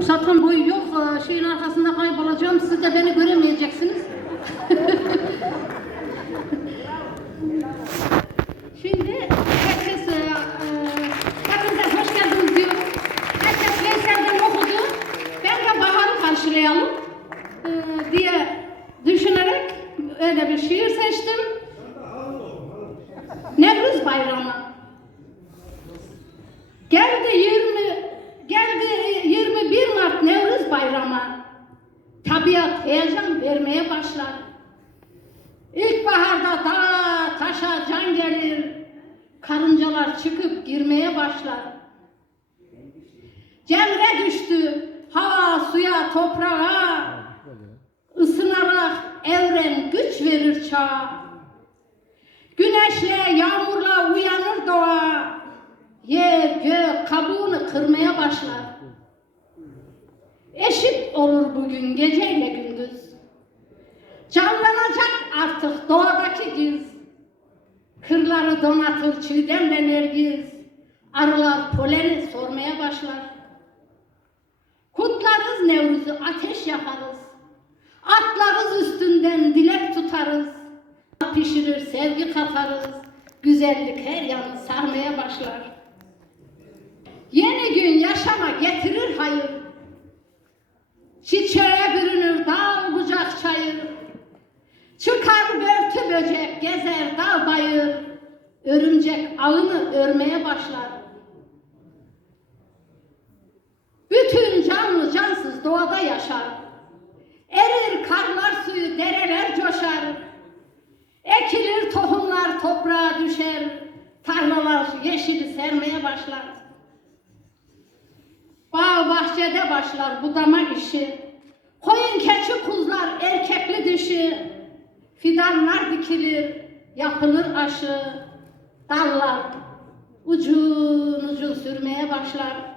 Zaten boyu yok. Şeyin arkasında kaybolacağım. Siz de beni göremeyeceksiniz. Şimdi herkes e, hepinize hoş geldiniz diyorum. Herkes Veysel'den okudu. Ben de Bahar'ı karşılayalım e, diye düşünerek öyle bir şiir seçtim. Nevruz Bayramı. Tabiat heyecan vermeye başlar. İlkbaharda dağ taşa can gelir. Karıncalar çıkıp girmeye başlar. Cemre düştü hava suya toprağa. Isınarak evren güç verir çağa. Güneşle yağmurla uyanır doğa. Yer gök kabuğunu kırmaya başlar. Bugün geceyle gündüz. Canlanacak artık doğadaki giz. Kırları donatır çiğdemle nergiz. Arılar poleni sormaya başlar. Kutlarız Nevruz'u ateş yakarız. Atlarız üstünden dilek tutarız. Pişirir sevgi katarız. Güzellik her yanı sarmaya başlar. Yeni gün yaşama getirir hayır. Böcek gezer dağ bayır. Örümcek ağını örmeye başlar. Bütün canlı cansız doğada yaşar. Erir karlar suyu dereler coşar. Ekilir tohumlar toprağa düşer. Tarlalar yeşili sermeye başlar. Bağ bahçede başlar budama işi. Koyun keçi kuzlar erkekli dişi. Fidanlar dikilir, yapılır aşı. Dallar ucun ucun sürmeye başlar.